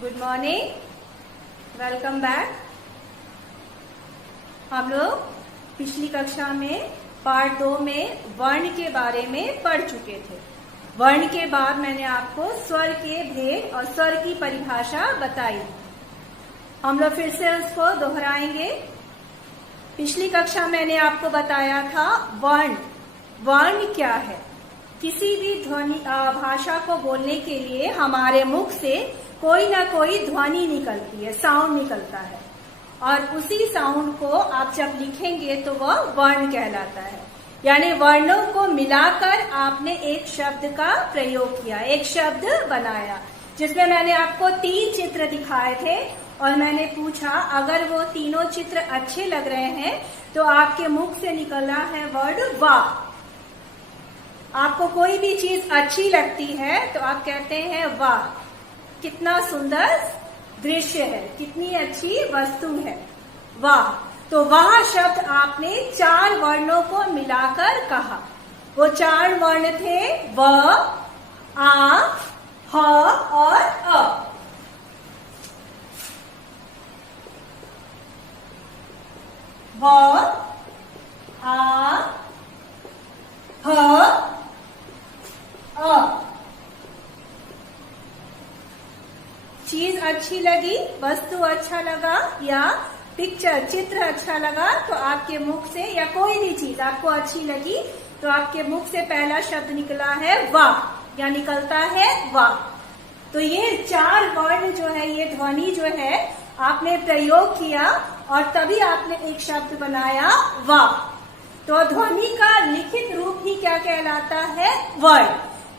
Good morning, welcome back. हम लोग पिछली कक्षा में पार्ट 2 में वर्ण के बारे में पढ़ चुके थे। वर्ण के बाद मैंने आपको स्वर के भेद और स्वर की परिभाषा बताई। हम लोग फिर से उसको दोहराएंगे। पिछली कक्षा मैंने आपको बताया था वर्ण क्या है। किसी भी ध्वनि भाषा को बोलने के लिए हमारे मुख से कोई ना कोई ध्वनि निकलती है, साउंड निकलता है, और उसी साउंड को आप जब लिखेंगे तो वह वर्ण कहलाता है। यानी वर्णों को मिलाकर आपने एक शब्द का प्रयोग किया, एक शब्द बनाया, जिसमें मैंने आपको 3 चित्र दिखाए थे और मैंने पूछा अगर वो तीनों चित्र अच्छे लग रहे हैं तो आपके मुख से निकला है वर्ड वाह। आपको कोई भी चीज अच्छी लगती है तो आप कहते हैं वाह, कितना सुंदर दृश्य है, कितनी अच्छी वस्तु है, वाह। तो वह शब्द आपने 4 वर्णों को मिलाकर कहा। वो 4 वर्ण थे व, आ, ह और अ। व, आ, ह, अ। चीज अच्छी लगी, वस्तु अच्छा लगा या पिक्चर चित्र अच्छा लगा तो आपके मुख से, या कोई भी चीज आपको अच्छी लगी तो आपके मुख से पहला शब्द निकला है वाह, या निकलता है वाह। तो ये 4 वर्ण जो है, ये ध्वनि जो है आपने प्रयोग किया और तभी आपने एक शब्द बनाया वाह। तो ध्वनि का लिखित रूप ही क्या कहलाता है? वर्ण।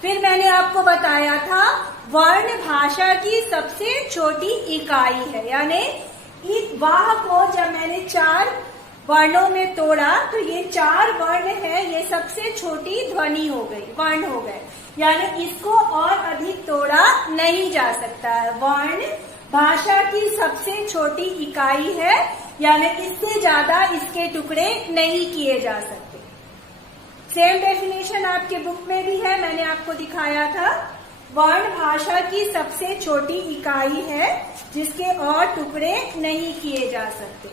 फिर मैंने आपको बताया था वर्ण भाषा की सबसे छोटी इकाई है। यानी इस वाह को जब मैंने 4 वर्णों में तोड़ा तो ये 4 वर्ण है, ये सबसे छोटी ध्वनि हो गई, वर्ण हो गए। यानी इसको और अधिक तोड़ा नहीं जा सकता है। वर्ण भाषा की सबसे छोटी इकाई है, यानी इससे ज्यादा इसके टुकड़े नहीं किए जा सकते। सेम डेफिनेशन आपके बुक में भी है, मैंने आपको दिखाया था। वर्ण भाषा की सबसे छोटी इकाई है जिसके और टुकड़े नहीं किए जा सकते।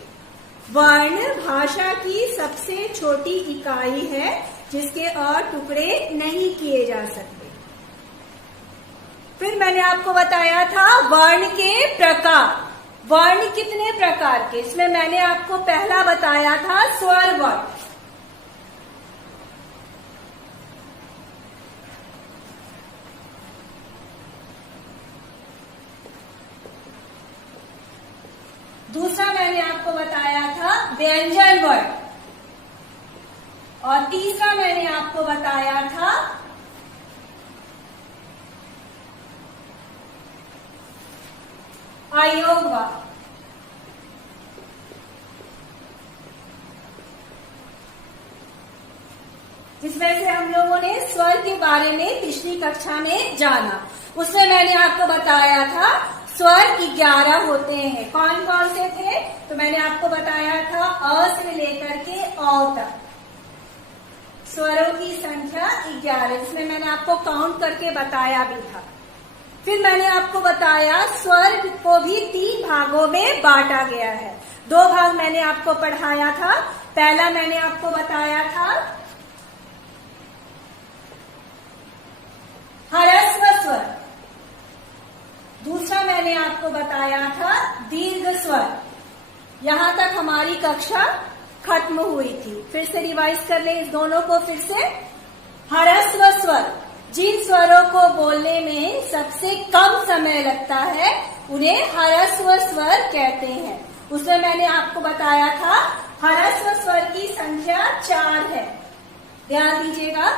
वर्ण भाषा की सबसे छोटी इकाई है जिसके और टुकड़े नहीं किए जा सकते। फिर मैंने आपको बताया था वर्ण के प्रकार। वर्ण कितने प्रकार के? इसमें मैंने आपको पहला बताया था स्वर वर्ण। दूसरा मैंने आपको बताया था व्यंजन वर्ण, और तीसरा मैंने आपको बताया था अयोग वर्ण। जिसमें से हम लोगों ने स्वर के बारे में पिछली कक्षा में जाना। उसमें मैंने आपको बताया था स्वर 11 होते हैं। कौन कौन से थे? तो मैंने आपको बताया था अ से लेकर के औ तक स्वरों की संख्या 11, जिसमें मैंने आपको काउंट करके बताया भी था। फिर मैंने आपको बताया स्वर को भी 3 भागों में बांटा गया है। 2 भाग मैंने आपको पढ़ाया था। पहला मैंने आपको बताया था ह्रस्व स्वर, दूसरा मैंने आपको बताया था दीर्घ स्वर। यहां तक हमारी कक्षा खत्म हुई थी। फिर से रिवाइज कर ले इस दोनों को फिर से। ह्रस्व स्वर, जिन स्वरों को बोलने में सबसे कम समय लगता है उन्हें ह्रस्व स्वर कहते हैं। उसमें मैंने आपको बताया था ह्रस्व स्वर की संख्या 4 है। ध्यान दीजिएगा,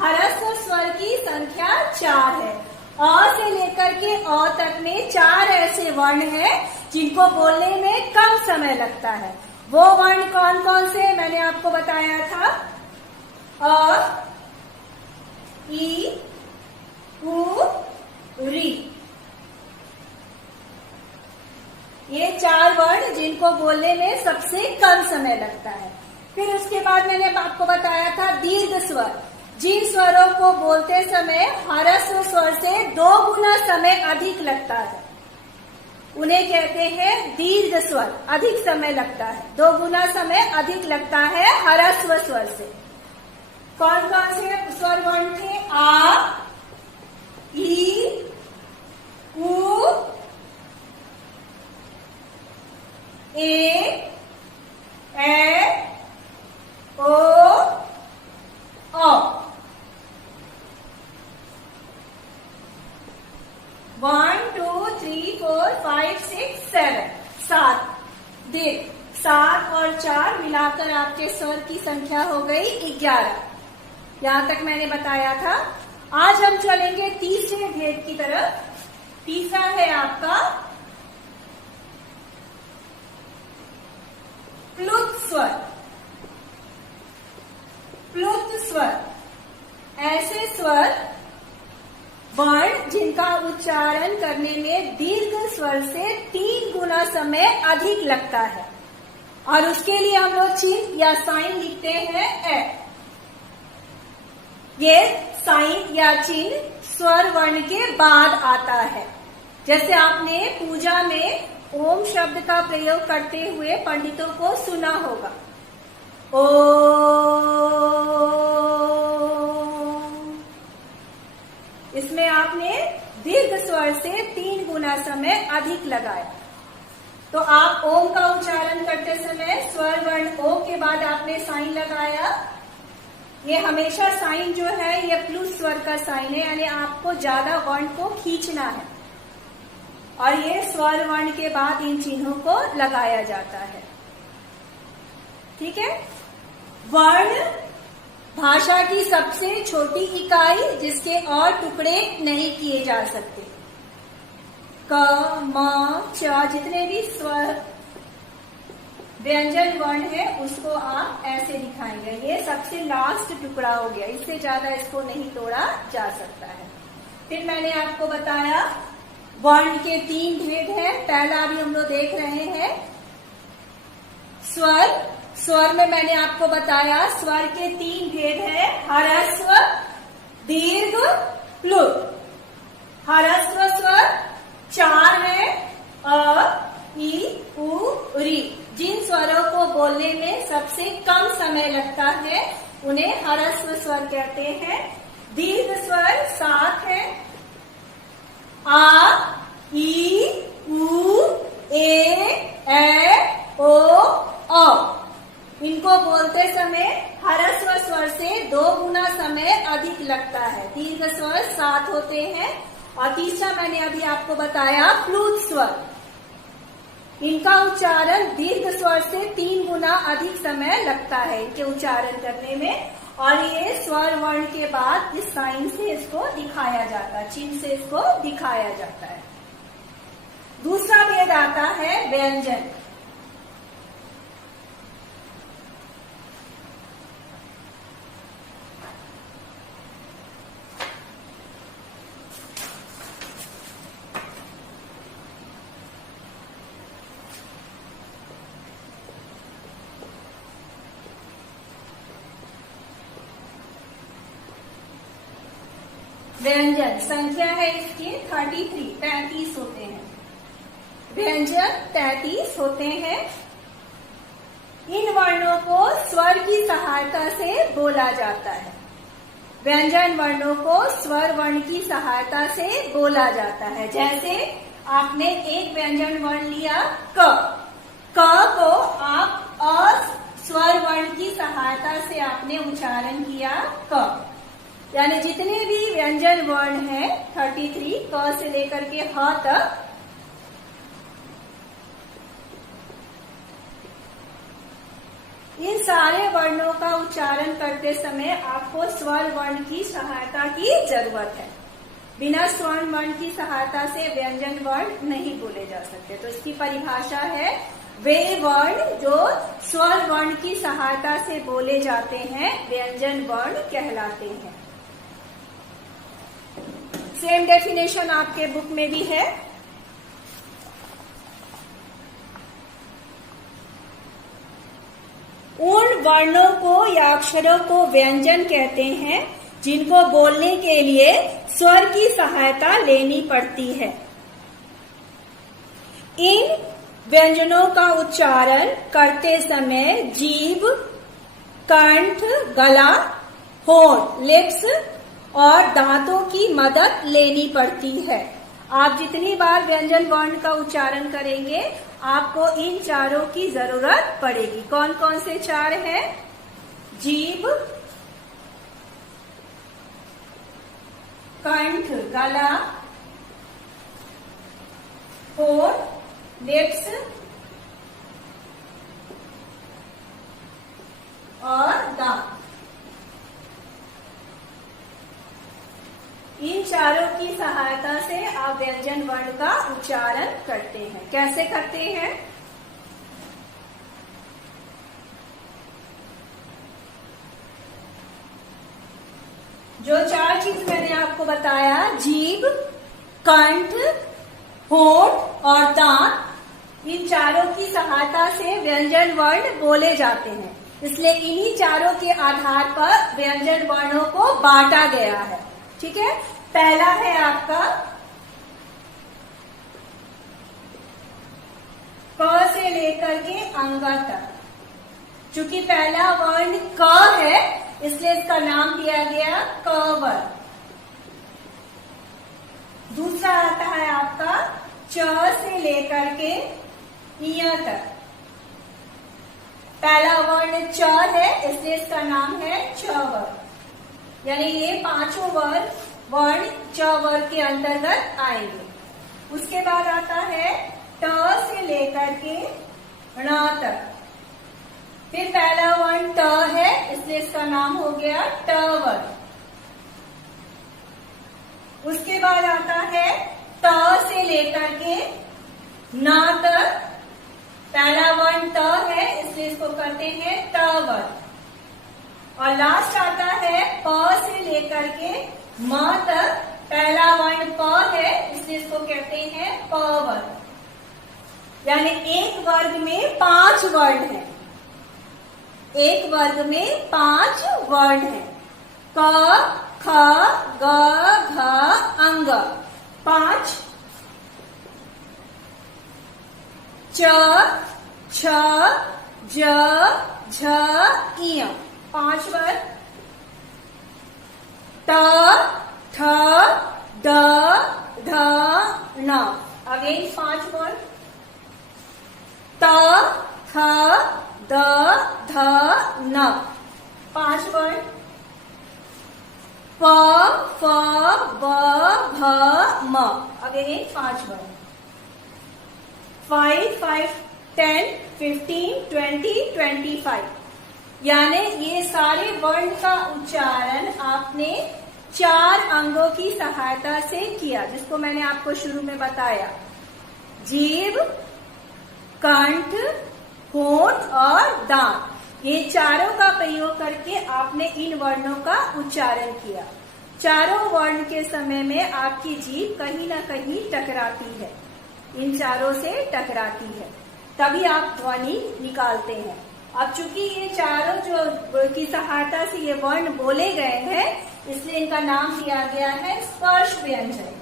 ह्रस्व स्वर की संख्या 4 है। अ से लेकर के अ तक में 4 ऐसे वर्ण हैं जिनको बोलने में कम समय लगता है। वो वर्ण कौन कौन से मैंने आपको बताया था? अ, ई, उ, री। ये 4 वर्ण जिनको बोलने में सबसे कम समय लगता है। फिर उसके बाद मैंने आपको बताया था दीर्घ स्वर, जिन स्वरों को बोलते समय ह्रस्व स्वर से 2 गुना समय अधिक लगता है। उन्हें कहते हैं दीर्घ स्वर, अधिक समय लगता है, 2 गुना समय अधिक लगता है ह्रस्व स्वर से। कौन कौन से स्वर वर्ण थे? आ, ई, उ, ए, ओ, औ। 1 2 3 4 5 6 7 7 देख 7 और 4 मिलाकर आपके स्वर की संख्या हो गई 11। यहां तक मैंने बताया था। आज हम चलेंगे तीसरे भेद की तरफ। तीसरा है आपका प्लुत स्वर। प्लुत स्वर ऐसे स्वर वर्ण जिनका उच्चारण करने में दीर्घ स्वर से 3 गुना समय अधिक लगता है, और उसके लिए हम लोग चिन्ह या साइन लिखते हैं ए। ये साइन या चिन्ह स्वर वर्ण के बाद आता है। जैसे आपने पूजा में ओम शब्द का प्रयोग करते हुए पंडितों को सुना होगा। इसमें आपने दीर्घ स्वर से 3 गुना समय अधिक लगाया। तो आप ओम का उच्चारण करते समय स्वर वर्ण ओ के बाद आपने साइन लगाया। ये हमेशा साइन जो है ये प्लुत स्वर का साइन है, यानी आपको ज्यादा वर्ण को खींचना है, और ये स्वर वर्ण के बाद इन चिन्हों को लगाया जाता है। ठीक है। वर्ण भाषा की सबसे छोटी इकाई जिसके और टुकड़े नहीं किए जा सकते। क, म, च जितने भी स्वर व्यंजन वर्ण है उसको आप ऐसे दिखाएंगे। ये सबसे लास्ट टुकड़ा हो गया, इससे ज्यादा इसको नहीं तोड़ा जा सकता है। फिर मैंने आपको बताया वर्ण के 3 भेद हैं। पहला अभी हम लोग देख रहे हैं स्वर। स्वर में मैंने आपको बताया स्वर के 3 भेद हैं, ह्रस्व, दीर्घ, प्लुत। ह्रस्व स्वर 4 है, अ, ई, उ, री। जिन स्वरों को बोलने में सबसे कम समय लगता है उन्हें ह्रस्व स्वर कहते हैं। दीर्घ स्वर 7 है, आ, ई, उ, ए, ओ, औ। इनको बोलते समय ह्रस्व स्वर से 2 गुना समय अधिक लगता है। दीर्घ स्वर 7 होते हैं। और तीसरा मैंने अभी आपको बताया प्लुत स्वर। इनका उच्चारण दीर्घ स्वर से 3 गुना अधिक समय लगता है इनके उच्चारण करने में, और ये स्वर वर्ण के बाद इस साइन से इसको दिखाया जाता है, चिन्ह से इसको दिखाया जाता है। दूसरा भेद आता है व्यंजन। व्यंजन संख्या है इसकी 33, 33 होते हैं। व्यंजन 33 होते हैं। इन वर्णों को स्वर की सहायता से बोला जाता है। व्यंजन वर्णों को स्वर वर्ण की सहायता से बोला जाता है। जैसे आपने एक व्यंजन वर्ण लिया क। क को आप अ स्वर वर्ण की सहायता से आपने उच्चारण किया क। यानी जितने भी व्यंजन वर्ण हैं 33 क से लेकर के ह तक, इन सारे वर्णों का उच्चारण करते समय आपको स्वर वर्ण की सहायता की जरूरत है। बिना स्वर वर्ण की सहायता से व्यंजन वर्ण नहीं बोले जा सकते। तो इसकी परिभाषा है वे वर्ण जो स्वर वर्ण की सहायता से बोले जाते हैं व्यंजन वर्ण कहलाते हैं। सेम डेफिनेशन आपके बुक में भी है। उन वर्णों को या अक्षरों को व्यंजन कहते हैं जिनको बोलने के लिए स्वर की सहायता लेनी पड़ती है। इन व्यंजनों का उच्चारण करते समय जीभ, कंठ, गला, होंठ, लिप्स और दांतों की मदद लेनी पड़ती है। आप जितनी बार व्यंजन वर्ण का उच्चारण करेंगे आपको इन चारों की जरूरत पड़ेगी। कौन कौन से चार हैं? जीभ, कंठ, गला, होंठ, लिप्स और दांत। इन चारों की सहायता से आप व्यंजन वर्ण का उच्चारण करते हैं। कैसे करते हैं? जो चार चीज मैंने आपको बताया, जीभ, कंठ, होंठ और दांत, इन चारों की सहायता से व्यंजन वर्ण बोले जाते हैं। इसलिए इन्हीं चारों के आधार पर व्यंजन वर्णों को बांटा गया है। ठीक है, पहला है आपका क से लेकर के अंग तक। चूंकि पहला वर्ण क है इसलिए इसका नाम दिया गया क वर्ण। दूसरा आता है आपका च से लेकर के य तक। पहला वर्ण च है इसलिए इसका नाम है च वर्ण। यानी ये पांचों वर्ण च वर्ग के अंतर्गत आएंगे। उसके बाद आता है ट से लेकर के ण तक। फिर पहला वर्ण ट है इसलिए इसका नाम हो गया ट वर्ण। उसके बाद आता है त से लेकर के न तक। पहला वर्ण त है इसलिए इसको करते हैं त वर्ण। और लास्ट आता है प से लेकर के म तक। पहला वर्ण प है इसलिए इसको कहते हैं प वर्ण। यानी एक वर्ग में 5 वर्ण है। एक वर्ग में 5 वर्ण है। क, ख, ग, घ, अंग 5, च, छ, ज, झ, इय 5 वर्ण। ट, ठ, ड, ढ, ण अगेन 5 वर्ण। त, थ, द, ध, न 5 वर्ण। प, फ, ब, भ, म अगेन 5 वर्ण। 5, 5, 10, 15, 20, 25 यानी ये सारे वर्ण का उच्चारण आपने 4 अंगों की सहायता से किया, जिसको मैंने आपको शुरू में बताया। जीभ, कंठ, होंठ और दांत, ये चारों का प्रयोग करके आपने इन वर्णों का उच्चारण किया। चारों वर्ण के समय में आपकी जीभ कहीं ना कहीं टकराती है, इन चारों से टकराती है, तभी आप ध्वनि निकालते हैं। अब चूंकि ये चारों जो की सहायता से ये वर्ण बोले गए हैं इसलिए इनका नाम दिया गया है स्पर्श व्यंजन।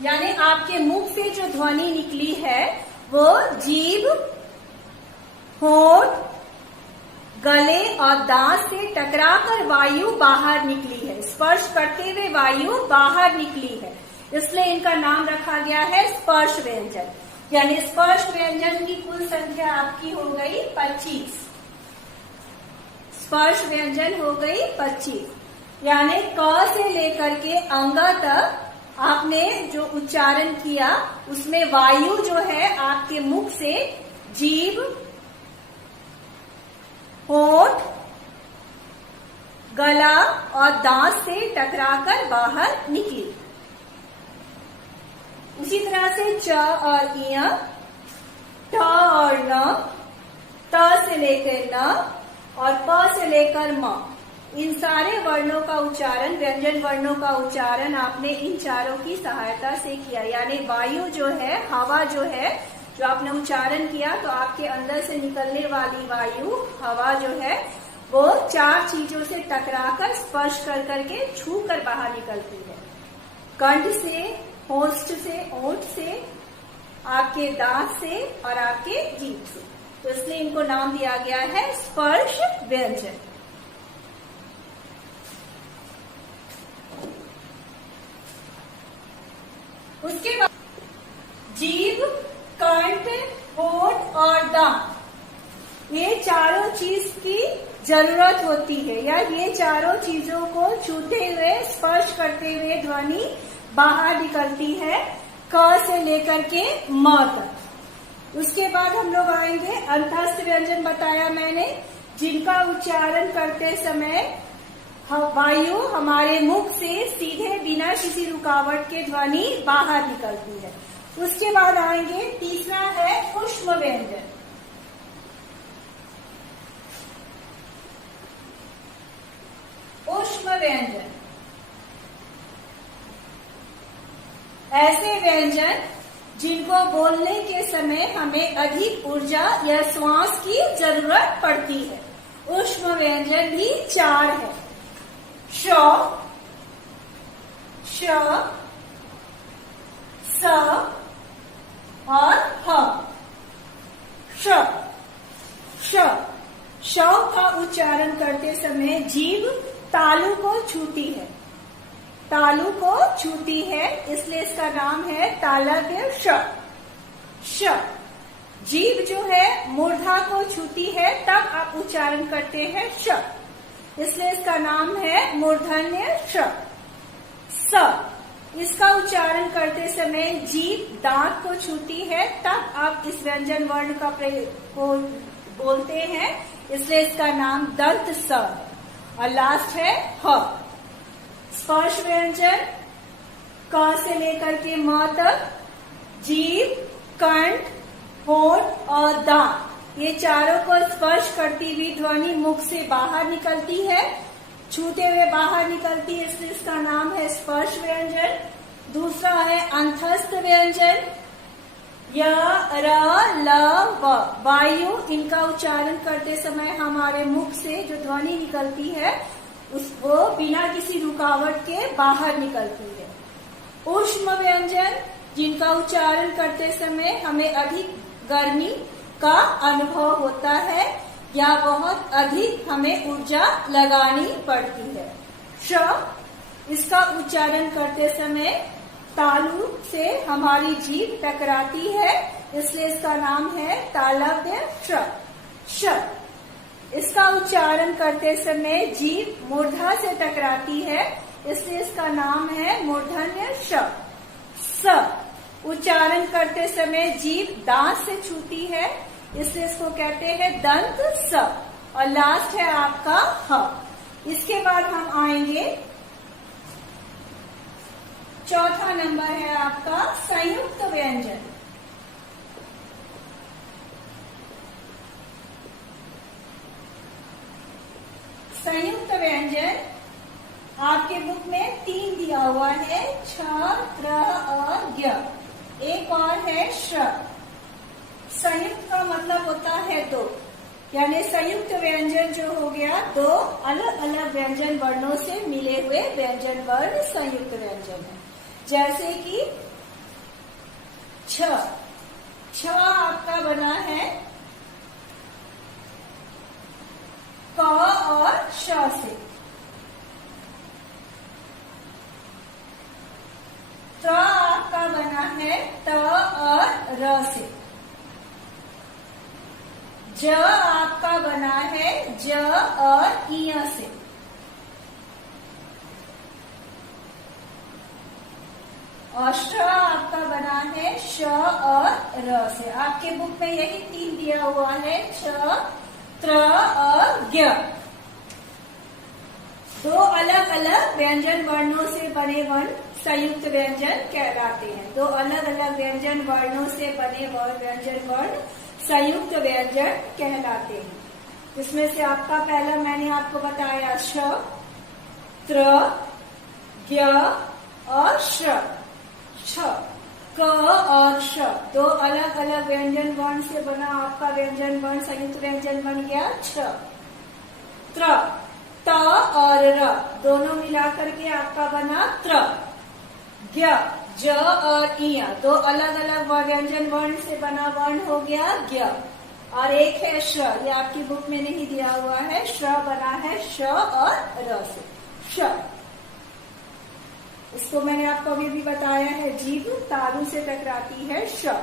यानी आपके मुख से जो ध्वनि निकली है वो जीभ, होंठ, गले और दांत से टकराकर वायु बाहर निकली है। स्पर्श करते हुए वायु बाहर निकली है, इसलिए इनका नाम रखा गया है स्पर्श व्यंजन। यानी स्पर्श व्यंजन की कुल संख्या आपकी हो गई 25। स्पर्श व्यंजन हो गई 25। यानी क से लेकर के अंग तक आपने जो उच्चारण किया उसमें वायु जो है आपके मुख से जीभ, होंठ, गला और दांत से टकराकर बाहर निकली। उसी तरह से च और इय, ट और न, त से लेकर न और प से लेकर म, इन सारे वर्णों का उच्चारण, व्यंजन वर्णों का उच्चारण आपने इन चारों की सहायता से किया। यानी वायु जो है, हवा जो है, जो आपने उच्चारण किया तो आपके अंदर से निकलने वाली वायु, हवा जो है वो 4 चीजों से टकराकर स्पर्श कर करके छू कर बाहर निकलती है। कंठ से, होस्ट से, ओठ से, आपके दांत से और आपके जीभ से। तो इसलिए इनको नाम दिया गया है स्पर्श व्यंजन। उसके बाद जीभ, कंठ, होठ और दांत, ये चारों चीज की जरूरत होती है, या ये चारों चीजों को छूते हुए, स्पर्श करते हुए ध्वनि बाहर निकलती है, क से लेकर के म तक। उसके बाद हम लोग आएंगे अंतस्थ व्यंजन, बताया मैंने, जिनका उच्चारण करते समय वायु हमारे मुख से सीधे बिना किसी रुकावट के ध्वनि बाहर निकलती है। उसके बाद आएंगे, तीसरा है ऊष्म व्यंजन। ऊष्म व्यंजन ऐसे व्यंजन जिनको बोलने के समय हमें अधिक ऊर्जा या श्वास की जरूरत पड़ती है। ऊष्म व्यंजन भी 4 है। श, श, स और ह। श, श, श का उच्चारण करते समय जीभ तालु को छूती है, तालु को छूती है, इसलिए इसका नाम है तालव्य श। श, जीभ जो है मूर्धा को छूती है, तब आप उच्चारण करते हैं श, इसलिए इसका नाम है मूर्धन्य श। स, इसका उच्चारण करते समय जीभ दांत को छूती है, तब आप इस व्यंजन वर्ण का प्रयोग बोलते हैं, इसलिए इसका नाम दंत स। और लास्ट है ह। स्पर्श व्यंजन क से लेकर के म तक, जीभ, कंठ, होठ और दांत, ये चारों को स्पर्श करती हुई ध्वनि मुख से बाहर निकलती है, छूते हुए बाहर निकलती है, इसलिए इसका नाम है स्पर्श व्यंजन। दूसरा है अंतस्थ व्यंजन, य, र, ल, व, वायु, इनका उच्चारण करते समय हमारे मुख से जो ध्वनि निकलती है वो बिना किसी रुकावट के बाहर निकलती है। ऊष्म व्यंजन, जिनका उच्चारण करते समय हमें अधिक गर्मी का अनुभव होता है या बहुत अधिक हमें ऊर्जा लगानी पड़ती है। श, इसका उच्चारण करते समय तालु से हमारी जीभ टकराती है, इसलिए इसका नाम है तालव्य श। श, इसका उच्चारण करते समय जीभ मूर्धा से टकराती है, इसलिए इसका नाम है मूर्धन्य श। स, उच्चारण करते समय जीभ दांत से छूती है, इसलिए इसको कहते हैं दंत स। और लास्ट है आपका ह। इसके बाद हम आएंगे, चौथा नंबर है आपका संयुक्त व्यंजन। संयुक्त व्यंजन आपके बुक में 3 दिया हुआ है, छ, त्र और ज्ञ। एक और है श्र। संयुक्त का मतलब होता है 2, यानी संयुक्त व्यंजन जो हो गया 2 अलग अलग व्यंजन वर्णों से मिले हुए व्यंजन वर्ण संयुक्त व्यंजन है। जैसे कि छ, छ आपका बना है क और श से। त्र आपका बना है त और र से। ज आपका बना है ज और इय से। और श आपका बना है श और र से। आपके बुक में यही 3 दिया हुआ है, छ, त्र और ज्ञ। 2 अलग अलग व्यंजन वर्णों से बने वर्ण संयुक्त व्यंजन कहलाते हैं। 2 अलग अलग व्यंजन वर्णों से बने व्यंजन वर्ण संयुक्त व्यंजन कहलाते हैं। इसमें से आपका पहला मैंने आपको बताया श, त्र, ज्ञ और श्र। छ, क और श 2 अलग अलग व्यंजन वर्ण से बना आपका व्यंजन वर्ण संयुक्त व्यंजन बन गया छ। त्र, त और र दोनों मिलाकर के आपका बना त्र। ज्ञ, ज और इया दो अलग अलग व्यंजन वर्ण से बना वर्ण हो गया ज्ञ। और एक है श, ये आपकी बुक में नहीं दिया हुआ है, श बना है श और र से, श। इसको मैंने आपको अभी भी बताया है, जीभ तालु से टकराती है, श,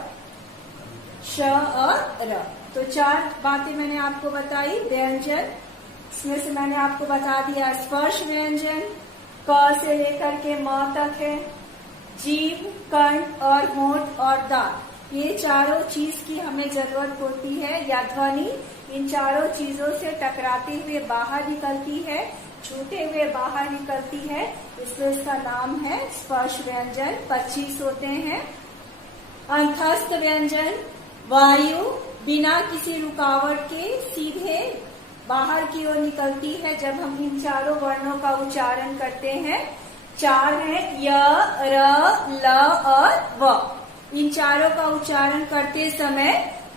श और र। तो चार बातें मैंने आपको बताई व्यंजन, इसमें से मैंने आपको बता दिया स्पर्श व्यंजन, क से लेकर के म तक है, जीभ, कंठ और होंठ और दांत, ये चारों चीज की हमें जरूरत होती है, या ध्वनि इन चारों चीजों से टकराते हुए बाहर निकलती है, छूते हुए बाहर निकलती है, इसलिए इसका नाम है स्पर्श व्यंजन। 25 होते हैं। अंतस्थ व्यंजन, वायु बिना किसी रुकावट के सीधे बाहर की ओर निकलती है जब हम इन चारों वर्णों का उच्चारण करते हैं। चार हैं य, र, ल और व। इन चारों का उच्चारण करते समय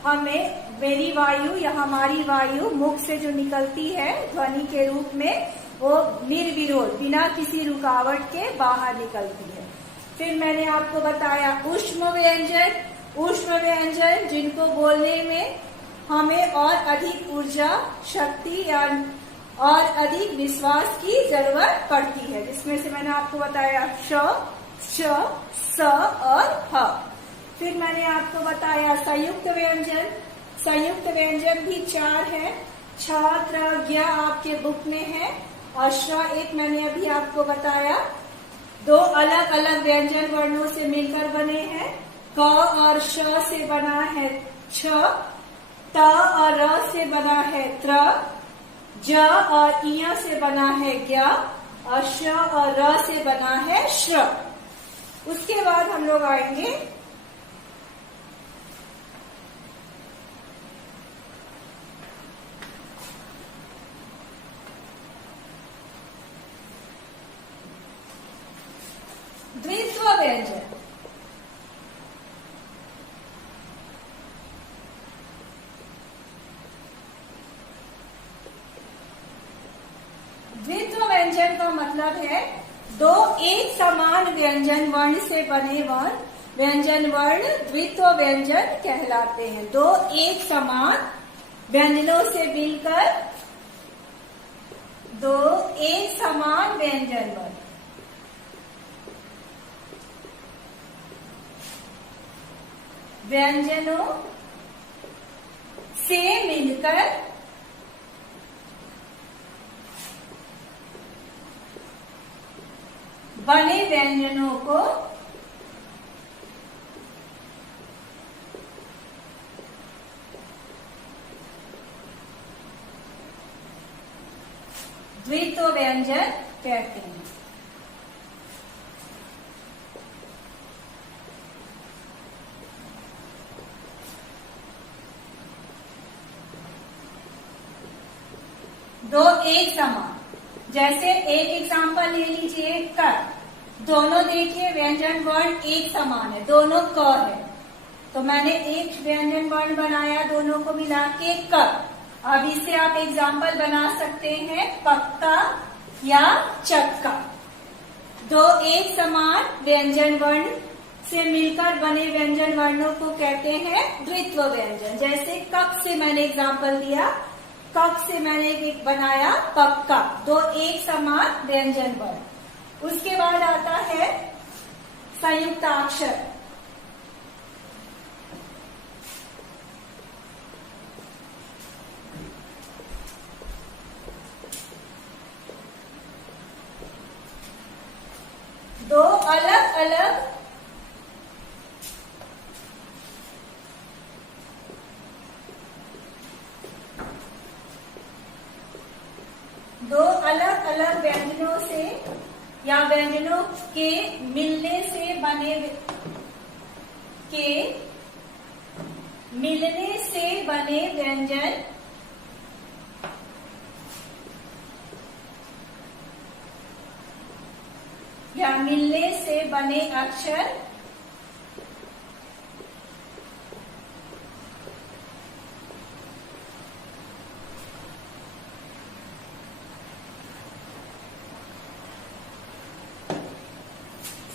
हमें मेरी वायु या हमारी वायु मुख से जो निकलती है ध्वनि के रूप में, वो निर्विरोध बिना किसी रुकावट के बाहर निकलती है। फिर मैंने आपको बताया ऊष्म व्यंजन, ऊष्म व्यंजन जिनको बोलने में हमें और अधिक ऊर्जा, शक्ति या और अधिक विश्वास की जरूरत पड़ती है, जिसमें से मैंने आपको बताया श, श, स और ह। फिर मैंने आपको बताया संयुक्त व्यंजन, संयुक्त व्यंजन भी चार है, छ, त्र, ज्ञ आपके बुक में है, और श एक मैंने अभी आपको बताया। दो अलग अलग व्यंजन वर्णों से मिलकर बने हैं, क और श से बना है छ, त और र से बना है त्र, ज और इया से बना है ज्ञ, और श और र से बना है श्र। उसके बाद हम लोग आएंगे द्वित्व व्यंजन। द्वित्व व्यंजन का मतलब है दो एक समान व्यंजन वर्ण से बने वर्ण, व्यंजन वर्ण द्वित्व व्यंजन कहलाते हैं। दो एक समान व्यंजनों से मिलकर दो एक समान व्यंजन वर्ण, व्यंजनों से मिलकर बने व्यंजनों को द्वित्व व्यंजन कहते हैं। दो एक समान, जैसे एक एग्जाम्पल ले लीजिए क, दोनों देखिए व्यंजन वर्ण एक समान है, दोनों क है, तो मैंने एक व्यंजन वर्ण बनाया दोनों को मिला के क। अब इससे आप एग्जाम्पल बना सकते हैं पक्का या चक्का। दो एक समान व्यंजन वर्ण से मिलकर बने व्यंजन वर्णों को कहते हैं द्वित्व व्यंजन। जैसे कक से मैंने एग्जाम्पल दिया, कक से मैंने एक बनाया पक्का, दो एक समान व्यंजन वर्ण। उसके बाद आता है संयुक्ताक्षर। दो अलग अलग व्यंजनों से या व्यंजनों के मिलने से बने व्यंजन या मिलने से बने अक्षर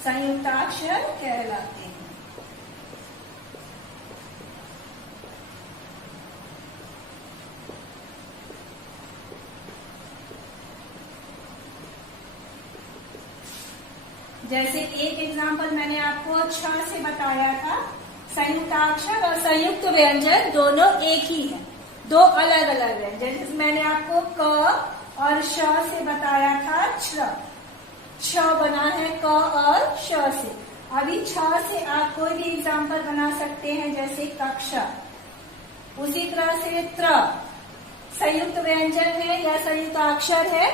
संयुक्ताक्षर कहलाते हैं। जैसे एक एग्जाम्पल मैंने आपको छ से बताया था, संयुक्ताक्षर और संयुक्त व्यंजन दोनों एक ही है, दो अलग अलग व्यंजन। जैसे मैंने आपको क और श से बताया था छ बना है क और श से। अभी छ से आप कोई भी एग्जाम्पल बना सकते हैं, जैसे कक्षा। उसी तरह से त्र संयुक्त व्यंजन है या संयुक्त अक्षर है,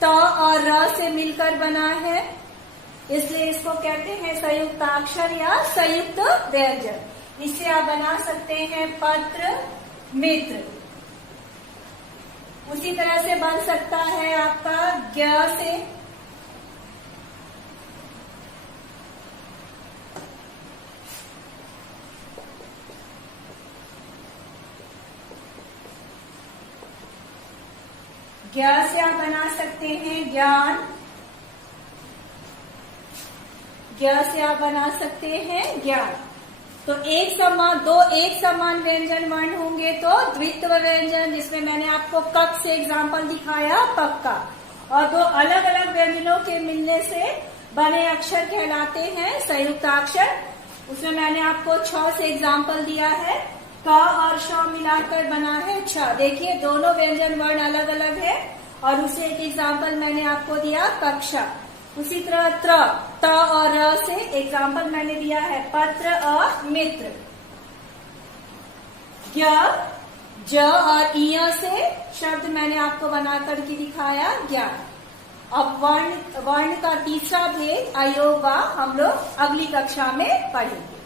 त और र से मिलकर बना है, इसलिए इसको कहते हैं संयुक्ताक्षर या संयुक्त व्यंजन। इसे आप बना सकते हैं पत्र, मित्र। उसी तरह से बन सकता है आपका ज्ञ से, ज्ञ से आप बना सकते हैं ज्ञान, ज्ञ से आप बना सकते हैं ज्ञान। तो दो एक समान व्यंजन वर्ण होंगे तो द्वित्व व्यंजन, जिसमें मैंने आपको कक से एग्जाम्पल दिखाया पक्का, और दो अलग अलग व्यंजनों के मिलने से बने अक्षर कहलाते हैं संयुक्ताक्षर। उसमें मैंने आपको छ से एग्जाम्पल दिया है, क और श मिलाकर बना है छ। देखिए दोनों व्यंजन वर्ण अलग अलग है, और उसे एक एग्जाम्पल मैंने आपको दिया कक्षा। उसी तरह त और र से एग्जाम्पल मैंने दिया है पत्र और मित्र। ज्ञ, ज और इय से शब्द मैंने आपको बना करके दिखाया ज्ञान। अब वर्ण का तीसरा भेद अयोगा हम लोग अगली कक्षा में पढ़ेंगे।